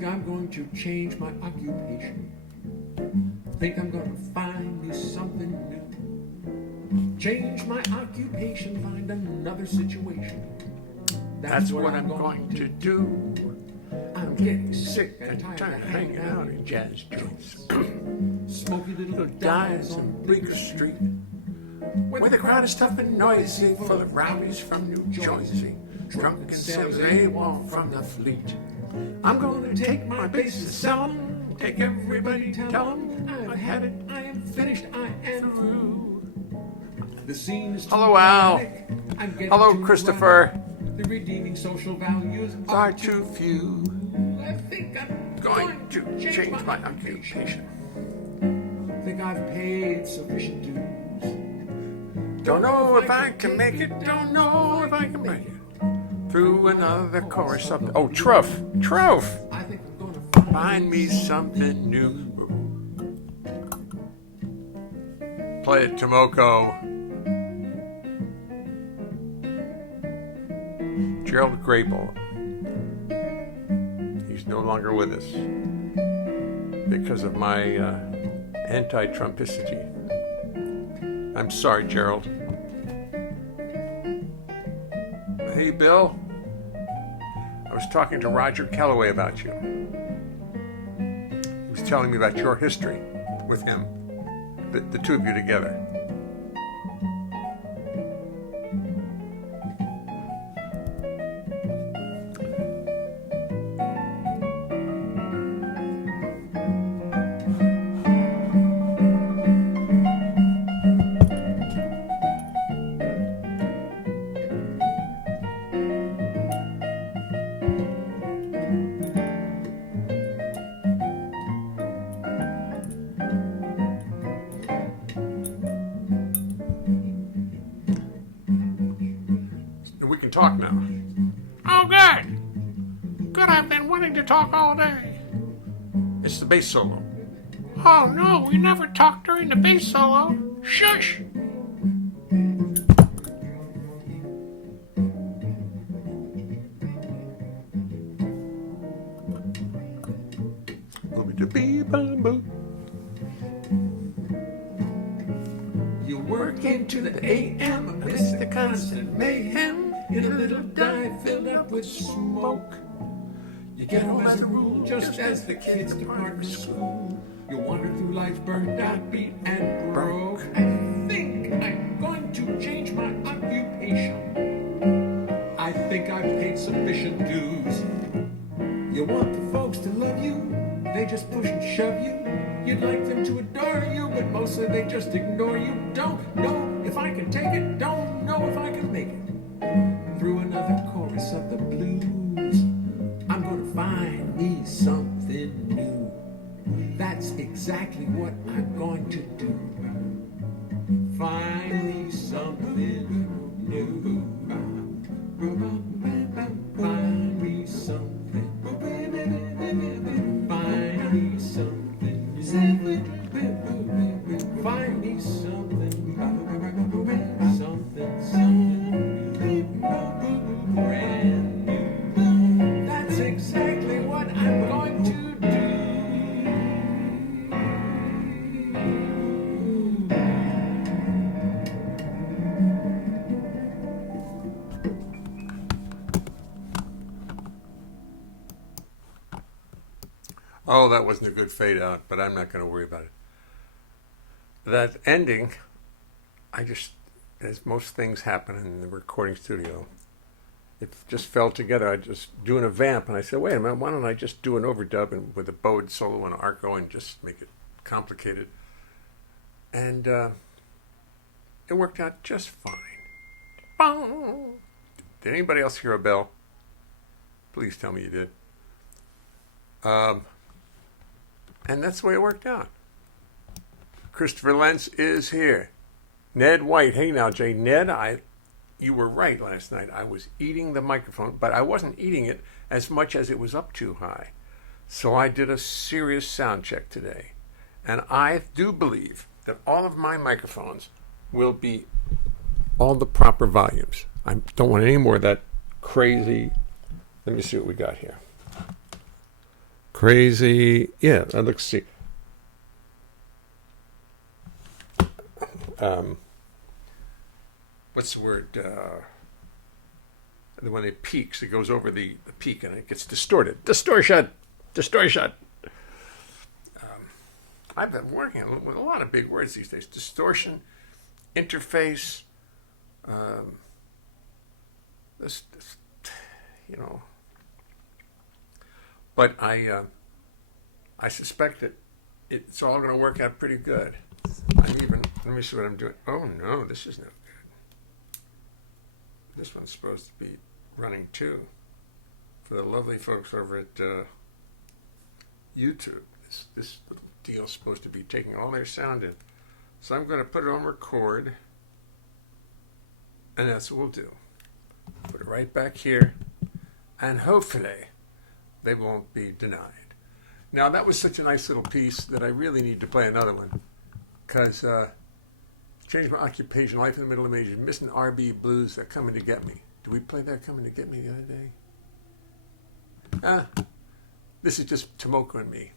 think I'm going to change my occupation. Think I'm gonna find me something new. Change my occupation, find another situation. That's what I'm going to do. I'm getting sick And tired of hanging out in jazz joints. Smoky little Dives on Bleecker Street, where the crowd is tough and noisy, full of rowdies from New Jersey, drunken sailors AWOL from the fleet. I'm gonna take my bases, sell them, take everybody, tell them I've had it, I am finished, I am through. The scene is Hello, Al. Hello, Christopher. The redeeming social values Are too few. I think I'm Going to change my occupation. Think I've paid sufficient dues. Don't know if I can make it. Don't know if I can make it. Through another chorus up. Oh, Truff. I think I'm gonna Find me something new. Play it, Tomoko. Gerald Grable. He's no longer with us because of my anti-Trumpicity. I'm sorry, Gerald. Hey, Bill. I was talking to Roger Calloway about you. He was telling me about your history with him, the two of you together. Talk now. Oh, good. Good, I've been wanting to talk all day. It's the bass solo. Oh, no, we never talk during the bass solo. Shush. You work into the AM amidst the constant mayhem in a little dive filled up with smoke. You get home as a rule just as the kids depart for school. You wander through life burned out, beat and broke. I think I'm going to change my occupation. I think I've paid sufficient dues. You want the folks to love you, they just push and shove you. You'd like them to adore you, but mostly they just ignore you. Don't know if I can take it, don't know if I can make it. Through another chorus of the blues, I'm gonna find me something new. That's exactly what I'm going to do. Find me something new. Find me something. Find me something. Find me something. Something brand new. That's exactly what I'm going to do. Oh, that wasn't a good fade out, but I'm not going to worry about it. That ending, as most things happen in the recording studio, it just fell together. I just doing a vamp, and I said, wait a minute, why don't I just do an overdub and with a bowed solo and arco and just make it complicated? And it worked out just fine. Bong. Did anybody else hear a bell? Please tell me you did. And that's the way it worked out. Christopher Lentz is here. Ned White. Hey now, Jay. Ned, you were right last night. I was eating the microphone, but I wasn't eating it as much as it was up too high. So I did a serious sound check today. And I do believe that all of my microphones will be all the proper volumes. I don't want any more of that crazy. Let me see what we got here. Crazy. Yeah, let's see. What's the word? When it peaks, it goes over the peak and it gets distorted. Distortion! Distortion! I've been working with a lot of big words these days. Distortion, interface, this, you know. But I suspect that it's all going to work out pretty good. Let me see what I'm doing. Oh no, this is no good. This one's supposed to be running too for the lovely folks over at YouTube. This little deal's supposed to be taking all their sound in. So I'm going to put it on record, and that's what we'll do. Put it right back here, and hopefully they won't be denied. Now, that was such a nice little piece that I really need to play another one, because changed my occupation, life in the middle of major, missing R&B blues, they're coming to get me. Did we play that coming to get me the other day? This is just Tomoko and me.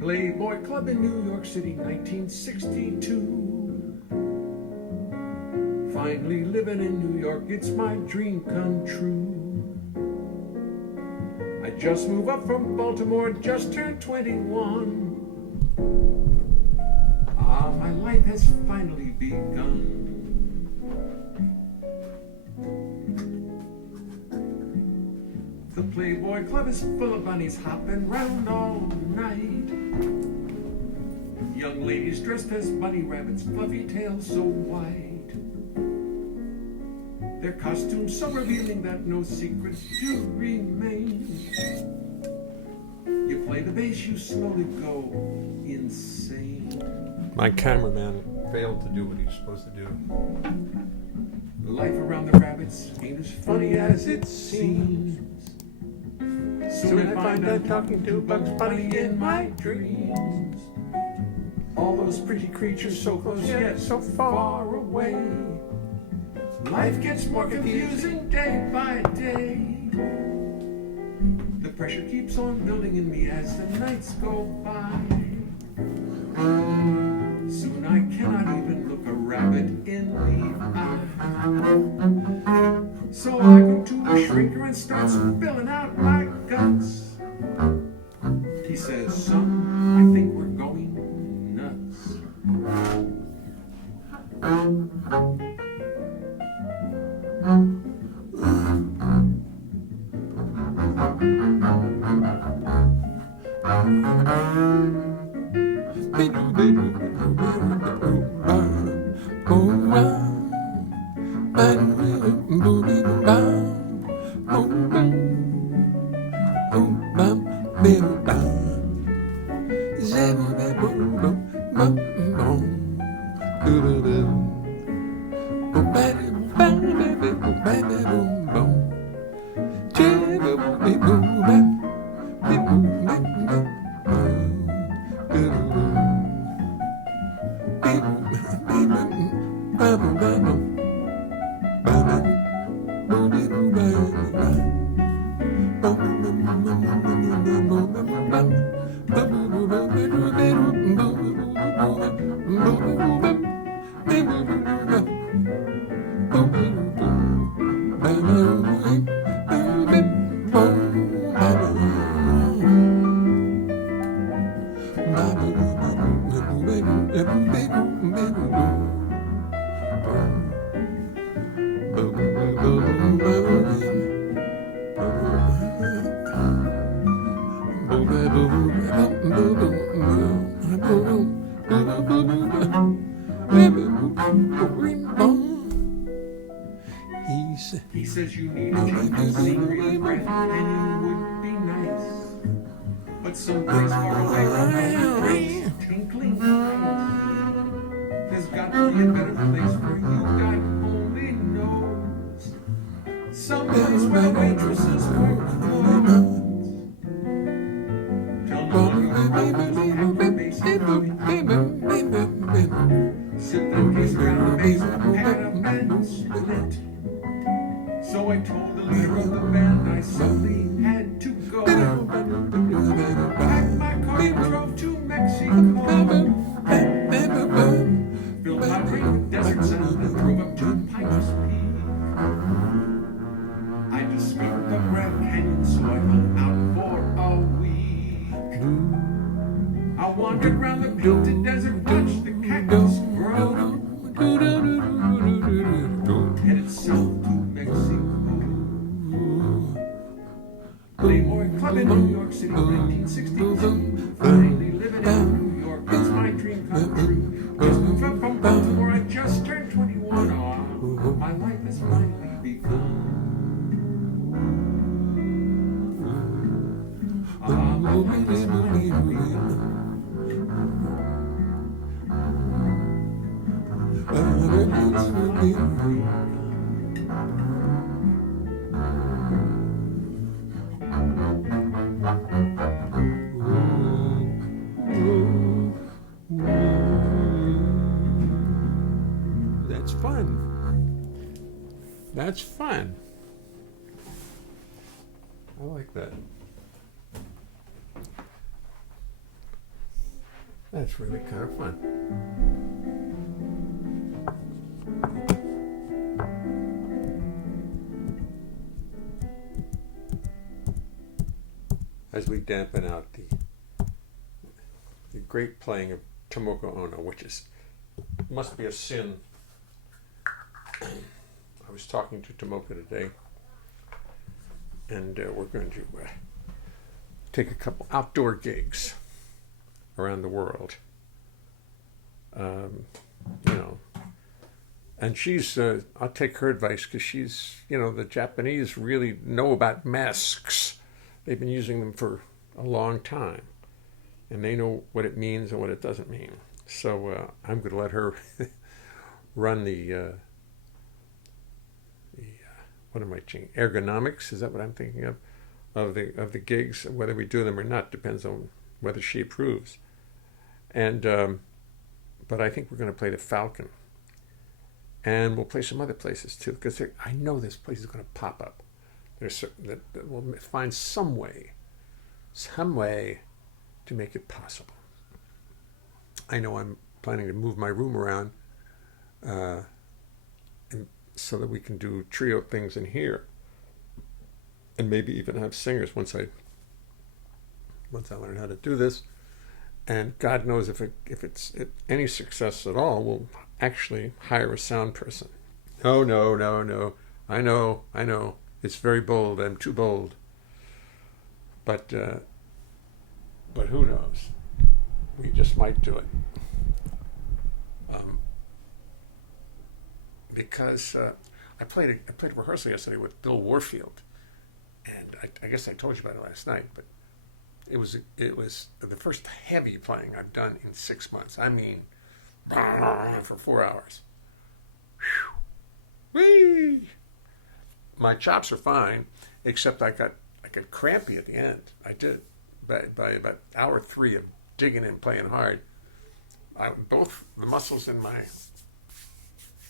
Playboy Club in New York City, 1962. Finally living in New York, it's my dream come true. I just moved up from Baltimore, just turned 21. My life has finally begun. The Playboy Club is full of bunnies hopping round all night. Young ladies dressed as bunny rabbits, fluffy tails so white. Their costumes so revealing that no secrets do remain. You play the bass, you slowly go insane. My cameraman failed to do what he's supposed to do. Life around the rabbits ain't as funny as it seems. Soon I find I'm talking to Bugs Bunny in my dreams. All those pretty creatures so close yet so far away. Life gets more confusing day by day. The pressure keeps on building in me as the nights go by. Soon I cannot even look a rabbit in the eye. So I go to a shrinker and start spilling out my guts. He says, son, I think we're going nuts. He says you need a change of scenery, breath, and it would be nice. But someplace far away where no breaks, tinkling lights. There's got to be a better place for you, God only knows. some place where waitresses work for till no longer runs and the basic sit the kiss around the base of a pad of band split. So I told the leader of the band I simply had to go. Packed my car and drove to Mexico. Filled my drink with desert sand and drove up to Pikes Peak. I discovered the Grand Canyon, so I hung out for a week. I wandered around the painted desert, watched the cactus grow. Headed south to Mexico. Playboy Club in New York City, 1962. Finally living in New York, it's my dream come true. Just moved up from Baltimore, I just turned 21. Oh, my life has finally begun. My life has finally begun. That's fun. That's fun. I like that. That's really kind of fun. As we dampen out the great playing of Tomoko Ono, which must be a sin. I was talking to Tomoko today, and we're going to take a couple outdoor gigs around the world. And she's, I'll take her advice because she's, the Japanese really know about masks. They've been using them for a long time, and they know what it means and what it doesn't mean. So I'm going to let her run the what am I saying? Ergonomics, is that what I'm thinking of the gigs? Whether we do them or not depends on whether she approves. And but I think we're going to play the Falcon, and we'll play some other places too, because I know this place is going to pop up. There's certain that we'll find some way to make it possible. I know I'm planning to move my room around so that we can do trio things in here, and maybe even have singers once I learn how to do this. And God knows if it's any success at all, we'll actually hire a sound person. No. I know. It's very bold. I'm too bold. But who knows? We just might do it. Because I played a rehearsal yesterday with Bill Warfield, and I guess I told you about it last night, but it was the first heavy playing I've done in 6 months. I mean, for 4 hours. Whew. Whee! My chops are fine, except I got crampy at the end. I did. By about hour 3 of digging and playing hard, both the muscles in my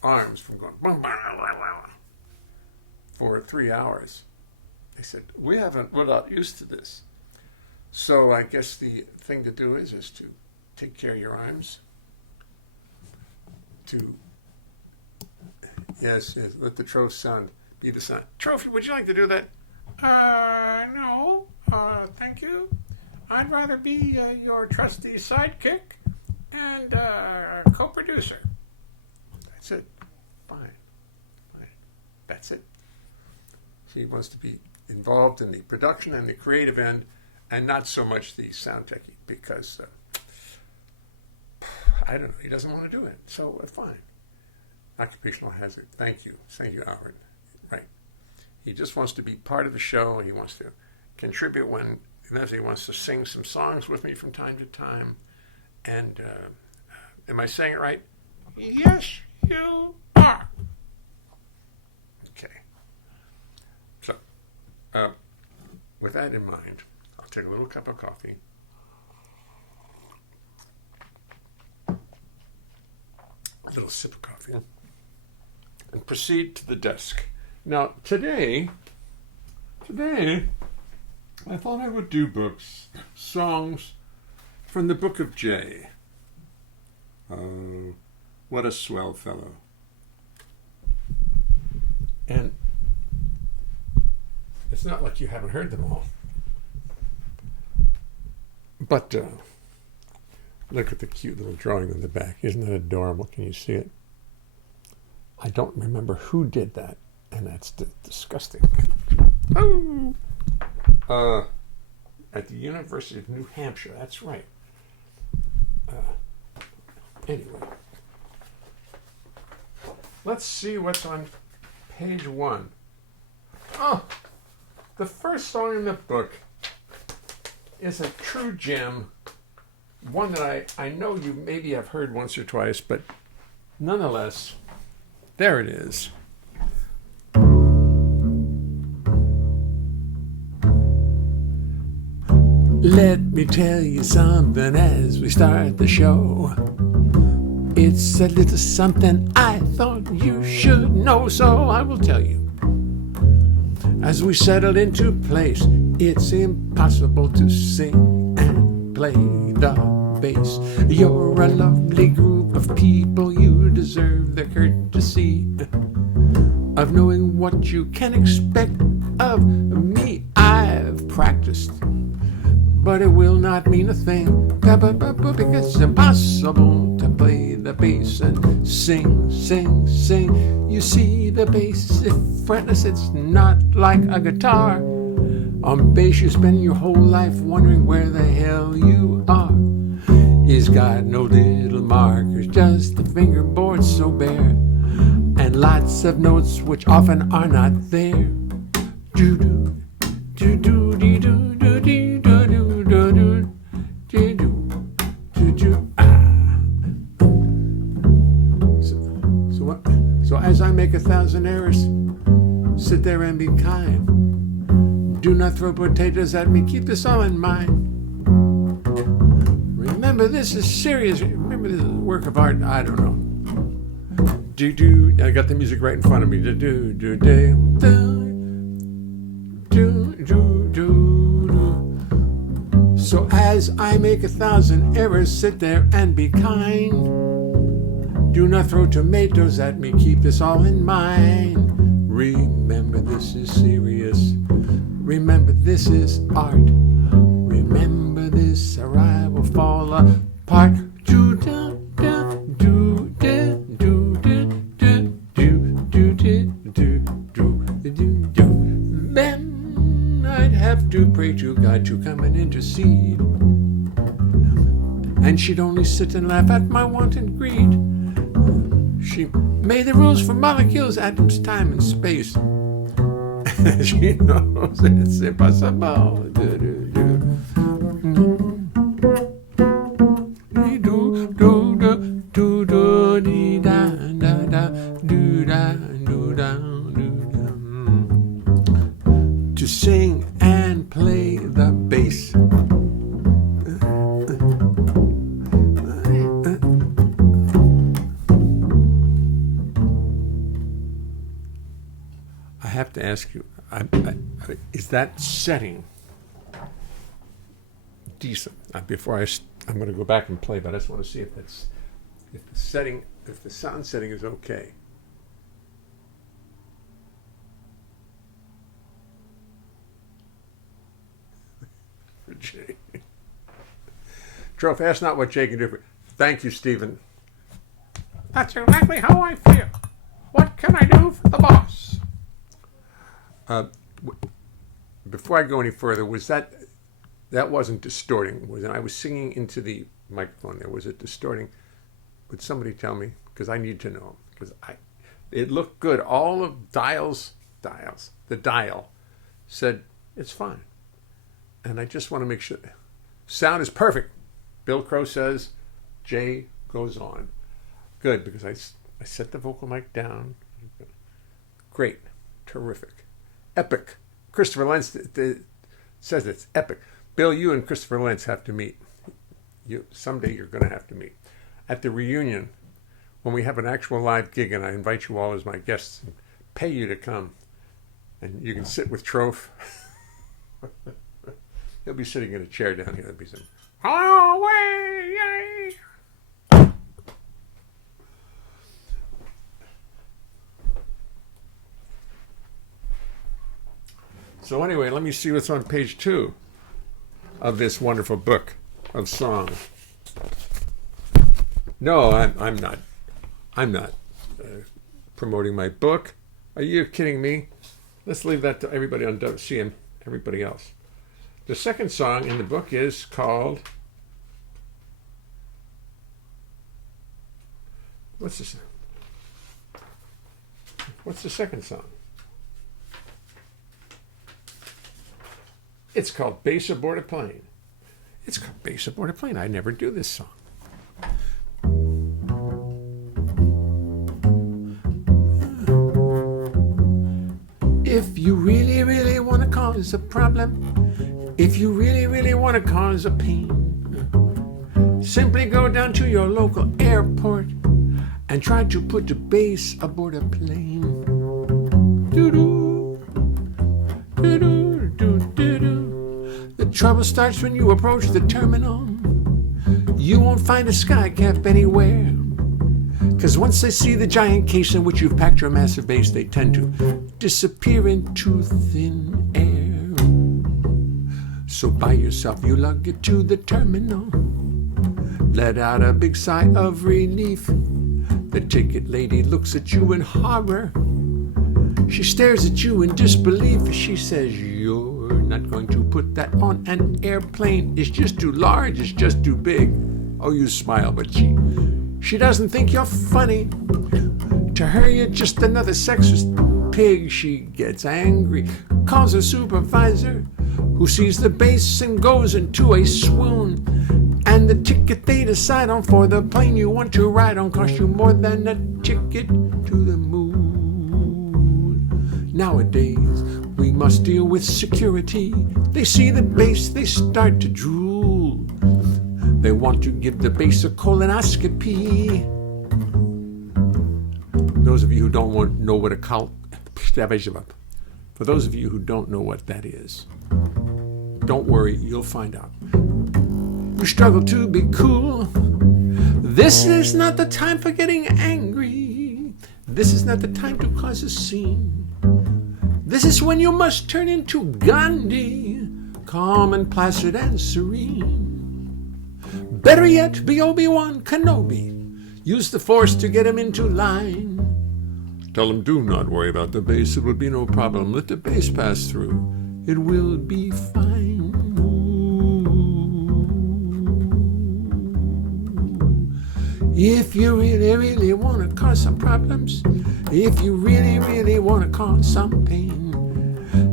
arms from going for 3 hours. They said, we're not used to this. So I guess the thing to do is to take care of your arms. Yes, let the Trophy sound be the sound. Trophy, would you like to do that? No. Thank you. I'd rather be your trusty sidekick and co-producer. That's it. Fine. That's it. She wants to be involved in the production and the creative end, and not so much the sound techie, because I don't know, he doesn't want to do it. So fine. Occupational hazard. Thank you, Howard. Right. He just wants to be part of the show. He wants to contribute when he wants to sing some songs with me from time to time. And am I saying it right? Yes, you are. Okay. that in mind, I'll take a little cup of coffee. A little sip of coffee. And proceed to the desk. Now, today, I thought I would do songs from the Book of Jay. Oh, what a swell fellow. And it's not like you haven't heard them all. But look at the cute little drawing on the back. Isn't that adorable? Can you see it? I don't remember who did that, and that's disgusting. Oh! At the University of New Hampshire, that's right. Anyway, let's see what's on page 1. Oh, the first song in the book is a true gem, one that I know you maybe have heard once or twice, but nonetheless, there it is. Let me tell you something as we start the show. It's a little something I thought you should know, so I will tell you. As we settle into place, it's impossible to sing and play the bass. You're a lovely group of people, you deserve the courtesy of knowing what you can expect of me. I've practiced, but it will not mean a thing, because it's impossible to play the bass and sing, sing, sing. You see, the bass is fretless, it's not like a guitar. On bass you spend your whole life wondering where the hell you are. He's got no little markers, just the fingerboard so bare, and lots of notes which often are not there. Do-do, do-do, dee-do, do-dee, do-do, do-do, dee-do, do-do, So as I make 1,000 errors, sit there and be kind. Do not throw potatoes at me, keep this all in mind. Remember, this is serious. Remember, this is a work of art. I don't know. Do. I got the music right in front of me. Do. So as I make 1,000 errors, sit there and be kind. Do not throw tomatoes at me, keep this all in mind. Remember, this is serious. Remember, this is art. Remember this, or I will fall apart. Do da da do da do da da do do da do do do do. Then I'd have to pray to God to come and intercede, and she'd only sit and laugh at my wanton greed. She made the rules for molecules, atoms, time, and space. She knows it's impossible. To sing and play the bass. I have to ask you, is that setting decent? Before I'm going to go back and play, but I just want to see if the sound setting is okay. For Jay. Trof, ask not what Jay can do for you. Thank you, Stephen. That's exactly how I feel. What can I do for the boss? Before I go any further, was that wasn't distorting? I was singing into the microphone there. Was it distorting? Would somebody tell me? Because I need to know. Because it looked good. All of the dial said it's fine. And I just want to make sure. Sound is perfect. Bill Crow says, Jay goes on. Good, because I set the vocal mic down. Great. Terrific. Epic. Christopher Lentz says it's epic. Bill, you and Christopher Lentz have to meet. Someday you're going to have to meet. At the reunion, when we have an actual live gig, and I invite you all as my guests and pay you to come, and you can sit with Trofe. He'll be sitting in a chair down here. There'll be some, away, yay. So anyway, let me see what's on page 2 of this wonderful book of song. No, I'm not promoting my book. Are you kidding me? Let's leave that to everybody on WC and everybody else. The second song in the book is called, what's the second song? It's called Bass Aboard a Plane. It's called Bass Aboard a Plane. I never do this song. If you really, really want to cause a problem, if you really, really want to cause a pain, simply go down to your local airport and try to put the bass aboard a plane. Doo-doo, doo-doo, doo-doo. The trouble starts when you approach the terminal. You won't find a skycap anywhere, 'cause once they see the giant case in which you've packed your massive bass, they tend to disappear into thin air. So by yourself you lug it to the terminal, let out a big sigh of relief. The ticket lady looks at you in horror. She stares at you in disbelief. She says, "You're not going to put that on an airplane. It's just too large, it's just too big." Oh, you smile, but she doesn't think you're funny. To her, you're just another sexist pig. She gets angry, calls her supervisor, who sees the bass and goes into a swoon. And the ticket they decide on for the plane you want to ride on costs you more than a ticket to the moon. Nowadays, we must deal with security. They see the bass, they start to drool. They want to give the bass a colonoscopy. Those of you who don't know what for those of you who don't know what that is, don't worry, you'll find out. You struggle to be cool. This is not the time for getting angry. This is not the time to cause a scene. This is when you must turn into Gandhi, calm and placid and serene. Better yet, be Obi-Wan Kenobi. Use the Force to get him into line. Tell him, do not worry about the bass. It will be no problem. Let the bass pass through. It will be fine. If you really, really want to cause some problems, if you really, really want to cause some pain,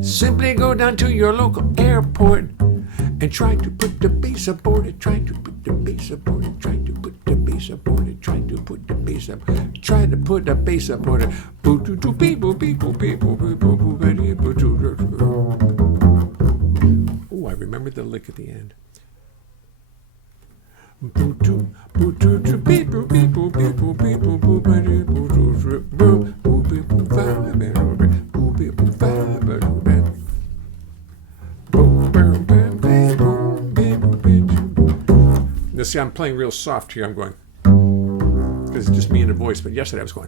simply go down to your local airport and try to put the bass aboard it. Try to put the bass aboard it. Try to put the bass aboard it. Try to put the bass up. Try to put the bass aboard it. Oh, I remember the lick at the end. Now see, I'm playing real soft here. I'm going, because it's just me and a voice, but yesterday I was going.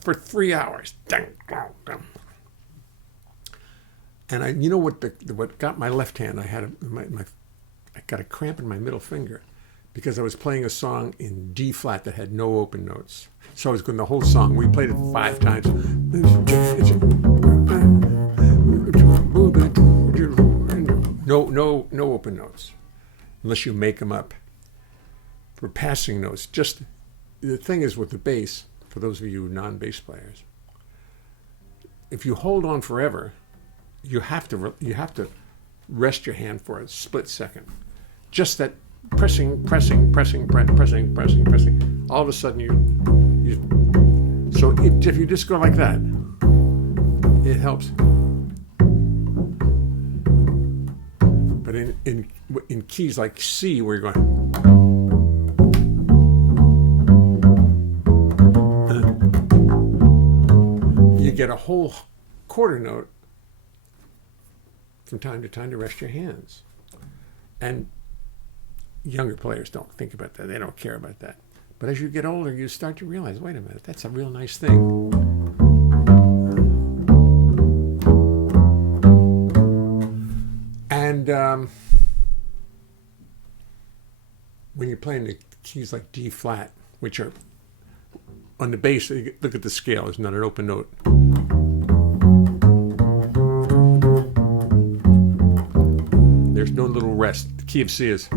For 3 hours. And you know what got my left hand? I got a cramp in my middle finger because I was playing a song in D flat that had no open notes. So I was going the whole song. We played it 5 times. No open notes, unless you make them up for passing notes. Just the thing is with the bass, for those of you non-bass players, if you hold on forever, you have to rest your hand for a split second. Just that pressing. All of a sudden so if you just go like that, it helps. But in keys like C, where you're going, you get a whole quarter note from time to time to rest your hands. And younger players don't think about that. They don't care about that. But as you get older, you start to realize, wait a minute, that's a real nice thing. And when you're playing the keys like D flat, which are on the bass, look at the scale, it's not an open note. There's no little rest. The key of C is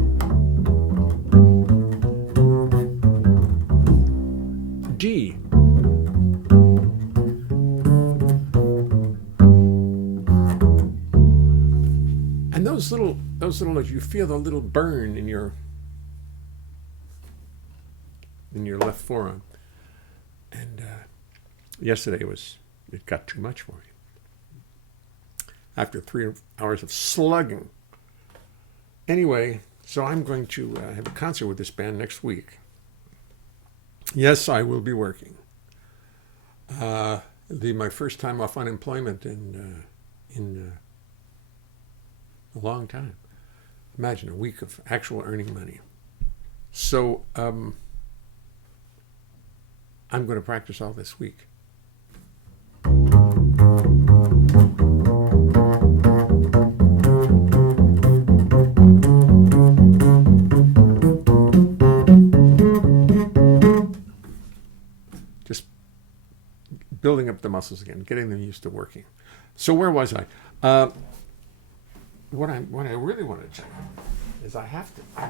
D. And those little notes, you feel the little burn in your left forearm. And yesterday it got too much for me. After 3 hours of slugging. Anyway, so I'm going to have a concert with this band next week. Yes, I will be working. It'll be my first time off unemployment in a long time. Imagine a week of actual earning money. So I'm going to practice all this week. Just building up the muscles again, getting them used to working. So where was I? What I really want to tell you is I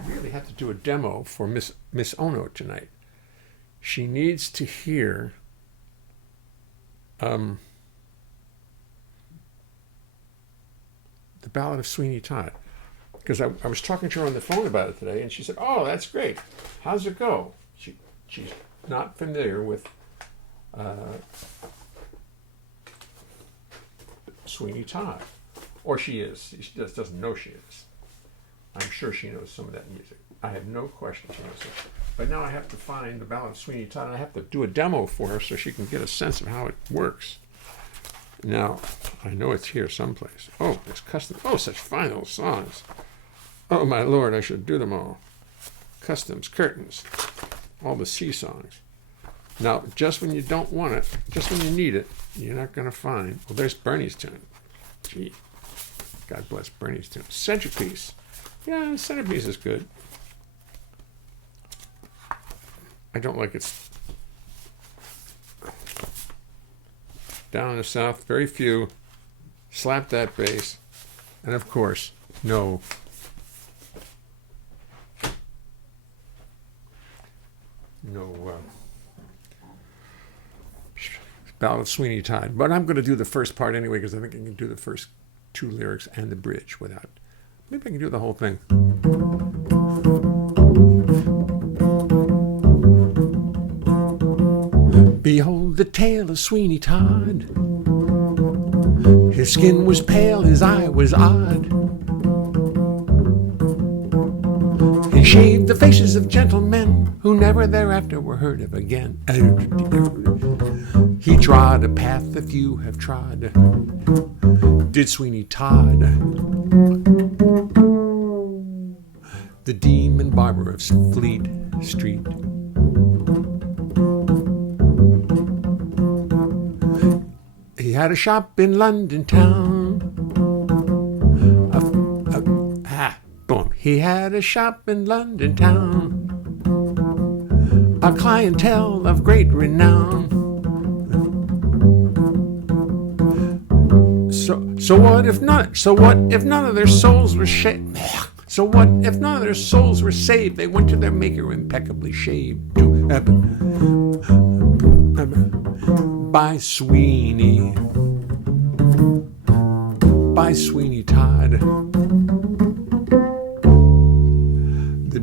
really have to do a demo for Miss Ono tonight. She needs to hear the Ballad of Sweeney Todd, because I was talking to her on the phone about it today, and she said, "Oh, that's great. How's it go?" She's not familiar with Sweeney Todd, or she is. She just doesn't know she is. I'm sure she knows some of that music. I have no question she knows it. But now I have to find the Ballad of Sweeney Todd, and I have to do a demo for her so she can get a sense of how it works. Now, I know it's here someplace. Oh, it's custom. Oh, such fine old songs. Oh, my Lord, I should do them all. Customs, curtains, all the C songs. Now, just when you don't want it, just when you need it, you're not going to find. Well, there's Bernie's tune. Gee, God bless Bernie's tune. Centerpiece. Yeah, Centerpiece is good. I don't like it. Down in the South, very few. Slap that bass. And of course, no. Ballad of Sweeney Todd. But I'm going to do the first part anyway, because I think I can do the first 2 lyrics and the bridge without. Maybe I can do the whole thing. Behold the tale of Sweeney Todd. His skin was pale, his eye was odd. He shaved the faces of gentlemen who never thereafter were heard of again. He trod a path that few have trod. Did Sweeney Todd. The demon barber of Fleet Street. He had a shop in London town. Boom. He had a shop in London town. A clientele of great renown. So what if none of their souls were shaved? So what if none of their souls were saved? They went to their maker impeccably shaved. By Sweeney. By Sweeney Todd. The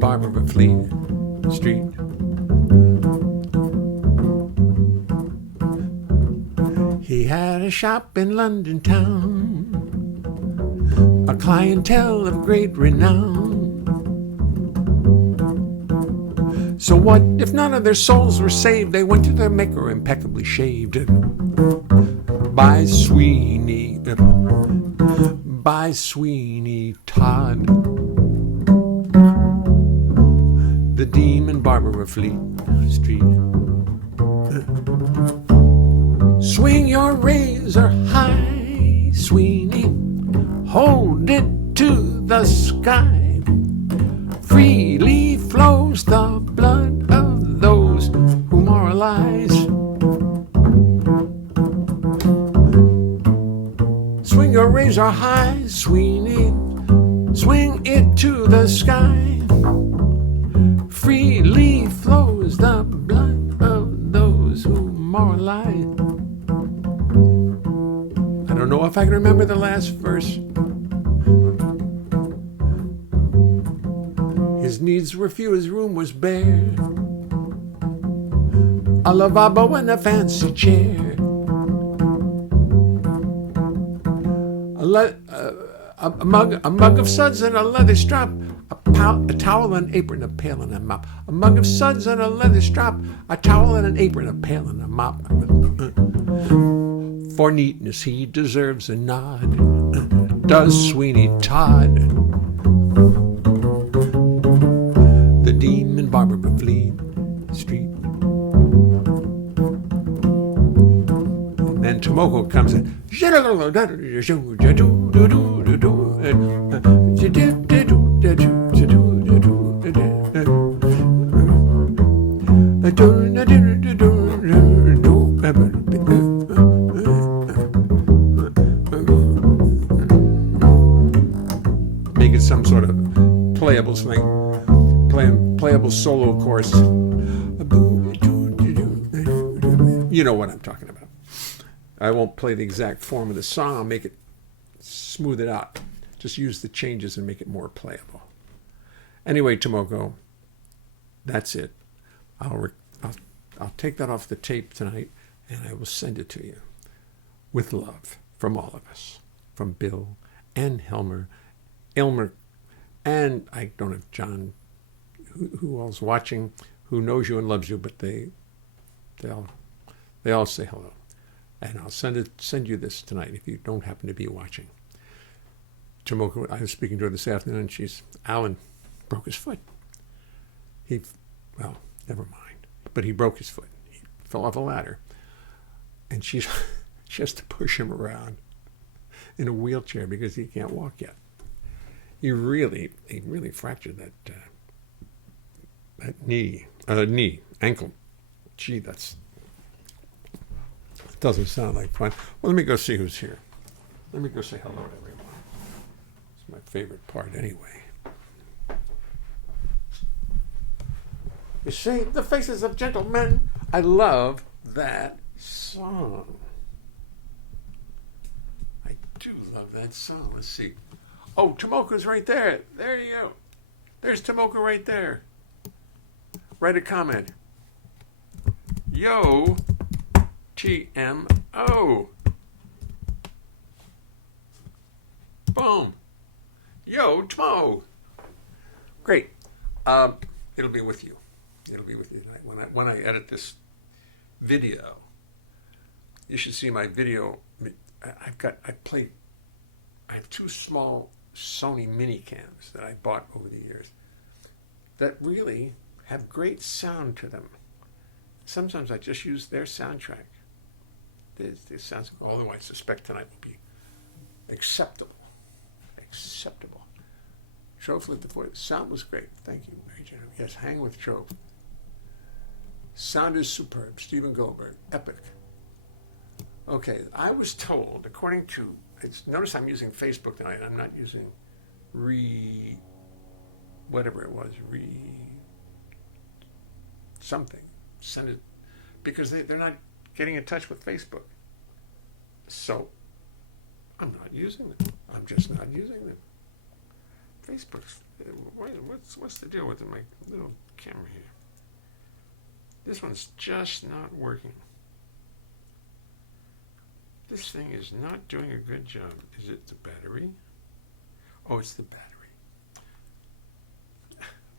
barber of Fleet Street. He had a shop in London town, a clientele of great renown. So what if none of their souls were saved? They went to their maker impeccably shaved by Sweeney Todd, the demon barber of Fleet Street. Swing your razor high, Sweeney, hold it to the sky. Freely flows the blood of those who moralize. Swing your razor high, Sweeney, swing it to the sky. Freely flows the blood of those who moralize. I don't know if I can remember the last verse. His needs were few, his room was bare, a lavabo and a fancy chair, a mug of suds and a leather strap, a towel, an apron, a pail, and a mop. A mug of suds and a leather strap, a towel and an apron, a pail, and a mop. For neatness he deserves a nod, does Sweeney Todd, the demon barber of Fleet Street. And then Tomoko comes in. Make it some sort of playable thing. Playable solo chorus. You know what I'm talking about. I won't play the exact form of the song. I'll make it, smooth it out. Just use the changes and make it more playable. Anyway, Tomoko, that's it. I'll take that off the tape tonight and I will send it to you with love from all of us, from Bill and Elmer, and I don't know if John, who else watching, who knows you and loves you, but they all say hello. And I'll send you this tonight if you don't happen to be watching. Tomoko, I was speaking to her this afternoon, and Alan broke his foot. Well, never mind. But he broke his foot. He fell off a ladder. And she has to push him around in a wheelchair because he can't walk yet. He really fractured that ankle. Gee, that doesn't sound like fun. Well, let me go see who's here. Let me go say hello to everyone. It's my favorite part anyway. You see, the faces of gentlemen. I love that song. I do love that song. Let's see. Oh, Tomoko's right there. There you go. There's Tomoko right there. Write a comment. Yo, TMO. Boom. Yo, Tomo. Great. It'll be with you. It'll be with you tonight. When I edit this video, you should see my video. I have two small Sony mini cams that I bought over the years that really have great sound to them. Sometimes I just use their soundtrack. This sounds cool. Although I suspect tonight will be acceptable. Trove lit the voice. Sound was great. Thank you, Mary Jane. Yes, hang with Trove. Sound is superb. Stephen Goldberg. Epic. Okay, I was told, according to, notice I'm using Facebook tonight. I'm not using something. Send it, because they're not getting in touch with Facebook. So, I'm not using them. I'm just not using them. Facebook's. What's the deal with my little camera here? This one's just not working. This thing is not doing a good job. Is it the battery? Oh, it's the battery.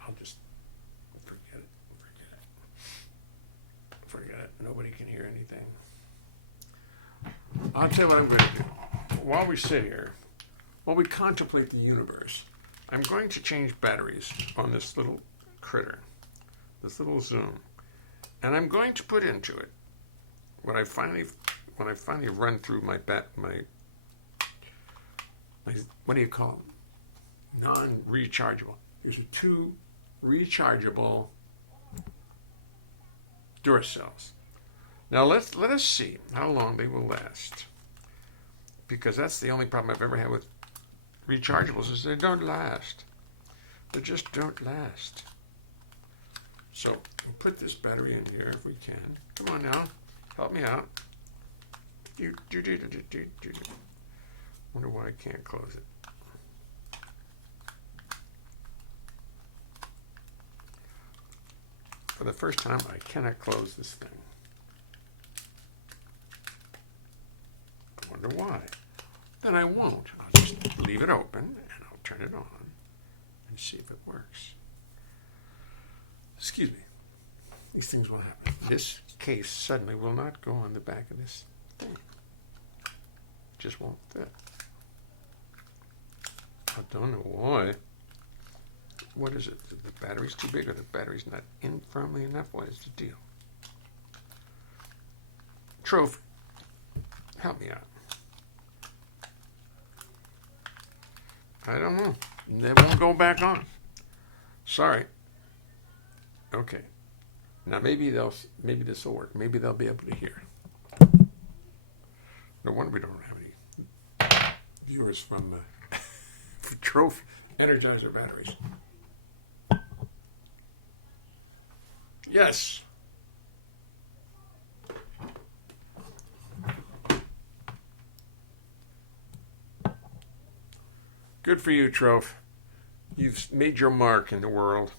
I'll just forget it. Forget it. Nobody can hear anything. I'll tell you what I'm going to do. While we sit here, while we contemplate the universe, I'm going to change batteries on this little critter, this little Zoom, and I'm going to put into it when I finally run through my what do you call them? Non-rechargeable. Here's a 2 rechargeable Duracells. Now let us see how long they will last, because that's the only problem I've ever had with rechargeables is they don't last. They just don't last. So we'll put this battery in here if we can. Come on now, help me out. Wonder why I can't close it. For the first time, I cannot close this thing. I wonder why. Then I won't. I'll just leave it open and I'll turn it on and see if it works. Excuse me. These things will happen. This case suddenly will not go on the back of this thing. It just won't fit. I don't know why. What is it? The battery's too big or the battery's not in firmly enough? What is the deal? Trophy, help me out. I don't know. They won't go back on. Sorry. Okay. Now maybe this will work. Maybe they'll be able to hear. No wonder we don't have any viewers from Trophy Energizer batteries. Yes. Good for you, Troph. You've made your mark in the world.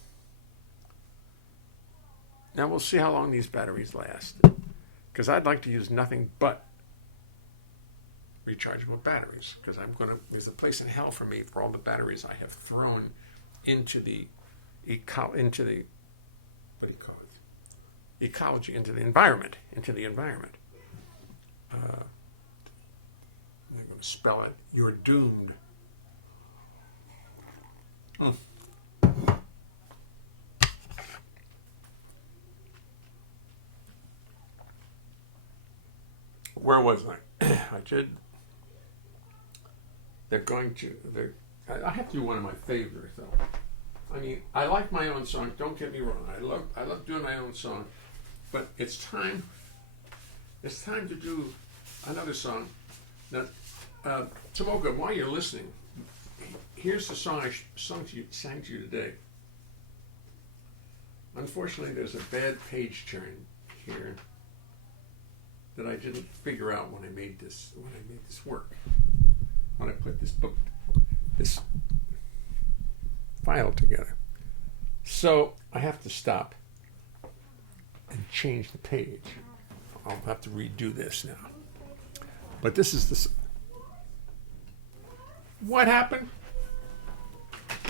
Now we'll see how long these batteries last. Because I'd like to use nothing but rechargeable batteries. Because there's a place in hell for me for all the batteries I have thrown into the what do you call it? Ecology, into the environment. I'm going to spell it. You're doomed. Where was I? I have to do one of my favorites, though. I mean, I like my own song. Don't get me wrong. I love doing my own song. But it's time to do another song. Now, Tomoka, while you're listening, here's the song I sang to you today. Unfortunately, there's a bad page turn here that I didn't figure out when I made this work. When I put this file together. So I have to stop and change the page. I'll have to redo this now. But this is the... What happened?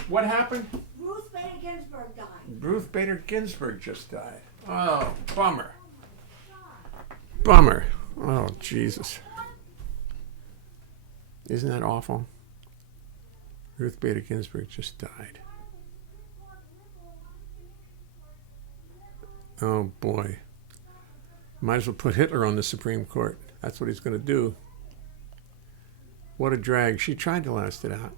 What happened? Ruth Bader Ginsburg died. Ruth Bader Ginsburg just died. Oh, bummer. Bummer. Oh, Jesus. Isn't that awful? Ruth Bader Ginsburg just died. Oh, boy. Might as well put Hitler on the Supreme Court. That's what he's going to do. What a drag. She tried to last it out.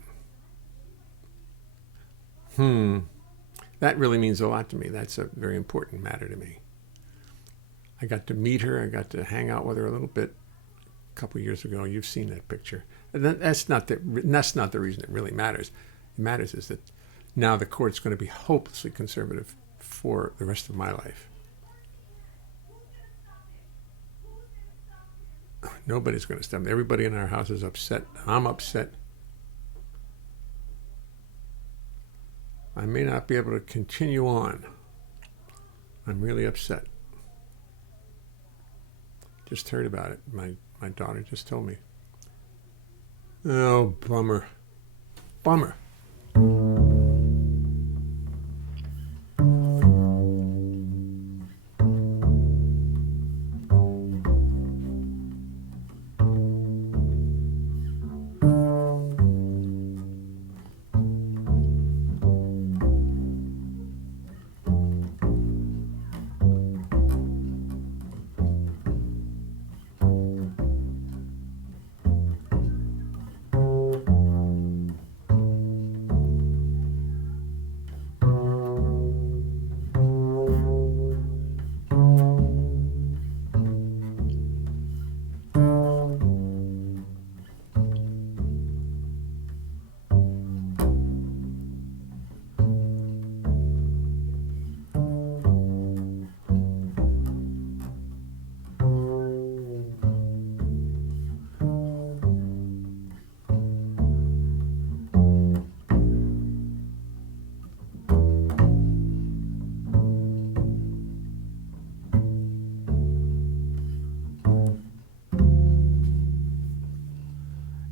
That really means a lot to me. That's a very important matter to me. I got to meet her. I got to hang out with her a little bit a couple of years ago. You've seen that picture. And that's not the reason it really matters. It matters is that now the court's going to be hopelessly conservative for the rest of my life. Nobody's going to stop me. Everybody in our house is upset. I'm upset. I may not be able to continue on. I'm really upset. Just heard about it. My daughter just told me. Oh, bummer. Bummer.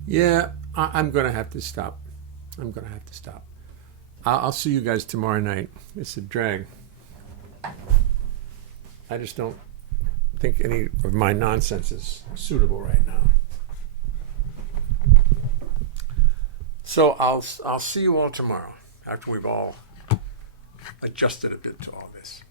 Yeah, I'm going to have to stop. I'll see you guys tomorrow night. It's a drag. I just don't think any of my nonsense is suitable right now. So I'll see you all tomorrow after we've all adjusted a bit to all this.